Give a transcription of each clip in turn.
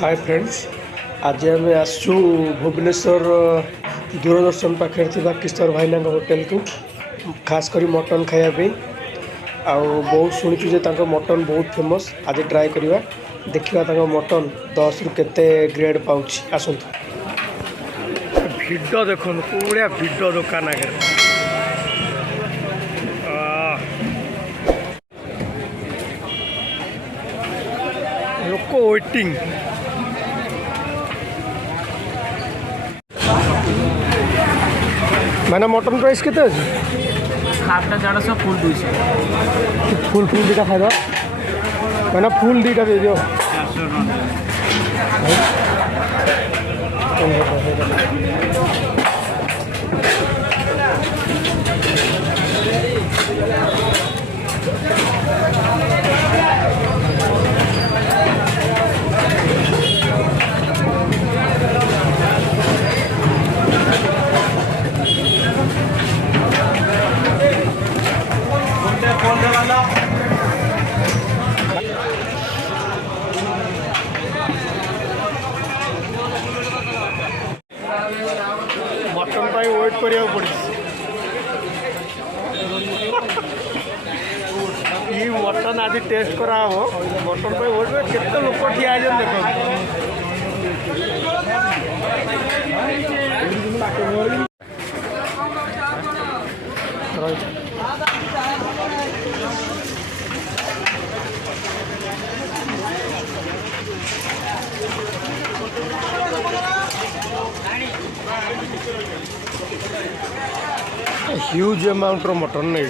Hi friends, आज आम आसु भुवनेश्वर दूरदर्शन पाखे किशोर भाई होटेल को खास कर मटन खायापी बहुत शुणुचु मटन बहुत फेमस। आज ट्राए करवा देखा मटन 10 रु केते ग्रेड पाउछ। आसतु भिड देख पूरा भिड दुकान आगे लोक वेटिंग। मैंने मटन प्राइस केते अछि? हाफटा 150 फुल 200। फुल दुटा खाइबा मैंने फुल दुटा दे दियो। मटन पाई वेट करिया पड़ी। ये मटन आज टेस्ट करा हो मटन पाई वेट में केते लोक ठिया आजन देखो। ह्यूज अमाउंट रो मटन नहीं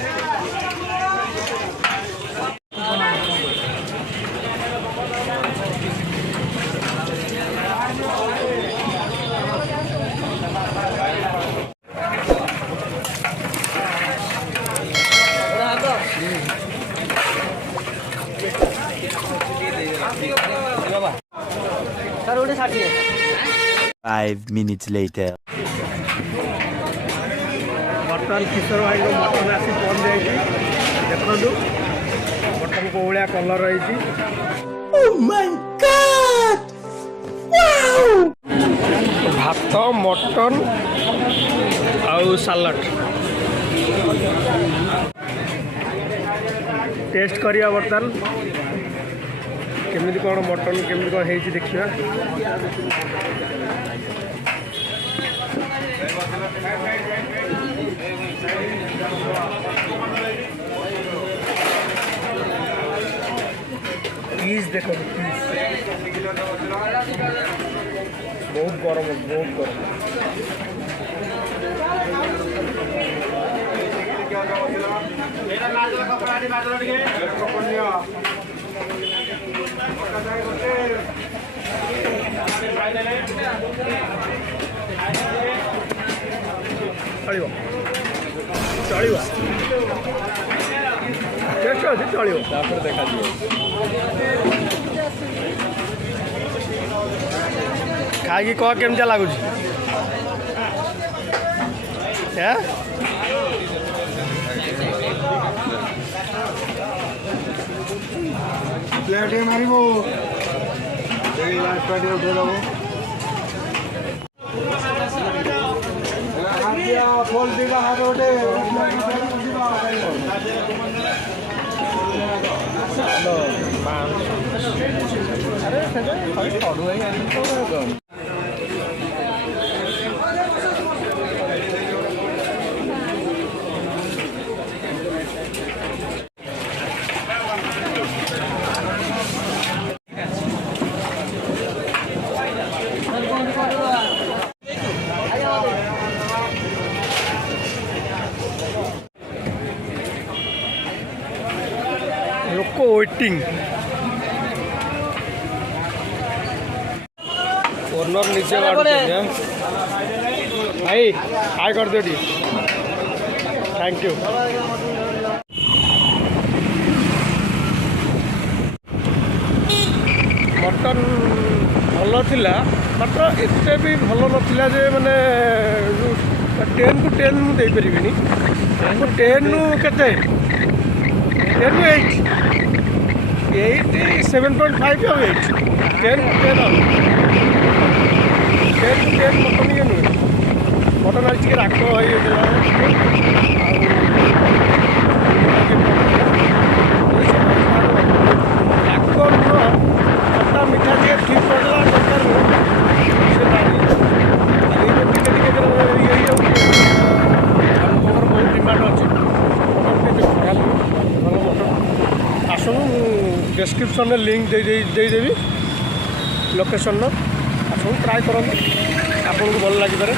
सर 60। 5 minutes later. मटन किशोर भाई को मटन आसी पहुँच जाए देखु मटन को भाया कलर रही। भात मटन आउ सालाड टेस्ट करिया बर्तमान केमिति कौन मटन केमिति कौन है देखिए। पीस देखो बहुत गरम बहुत गरम। चलो चलो टेस्ट अच्छे चलो देखा खाई कह केमती लगुच प्लेट मार फल दिखा हाथ गोटे लोक वेटिंग। ओनर नीचे भाई हाई कर दो थैंक यू। मटन भल थिला मात्र एते भी भल नथिला जे माने 10 टू 10 मु दे परिबिनी 10 नु केते 10 नु 8 ଏଇଠି 7.5 ଆଉ 8 10 10 ମଟନ୍ ଇଏ ନୁହେଁ ମଟନ୍ ଆଜି ଟିକେ ରାଗ ହେଇଯାଇଥିଲା ରାଗ ନୁହଁ ଖଟା ମିଠା ଟିକେ ଠିକ୍ କରିଦେଲା ଦରକାର ନୁହଁ ସେ ନାହିଁ ଆଉ ଏଇଟା ଟିକେ ଟିକେ ଇଏ ହେଇଯାଉଛି ଆମ ଲୋକଙ୍କର ବହୁତ ଡିମାଣ୍ଡ ଅଛି ମଟନ୍ ଟିକେ ଖରାପ ଭଲ ମଟନ୍ ଆସନ୍ତୁ ମୁଁ ଡେସ୍କ୍ରିପ୍ସନ୍ରେ ଲିଙ୍କ୍ ଦେଇଦେବି ଲୋକେସନ୍ର ଆସନ୍ତୁ ଟ୍ରାଏ କରନ୍ତୁ ଆପଣଙ୍କୁ ଭଲ ଲାଗିପାରେ।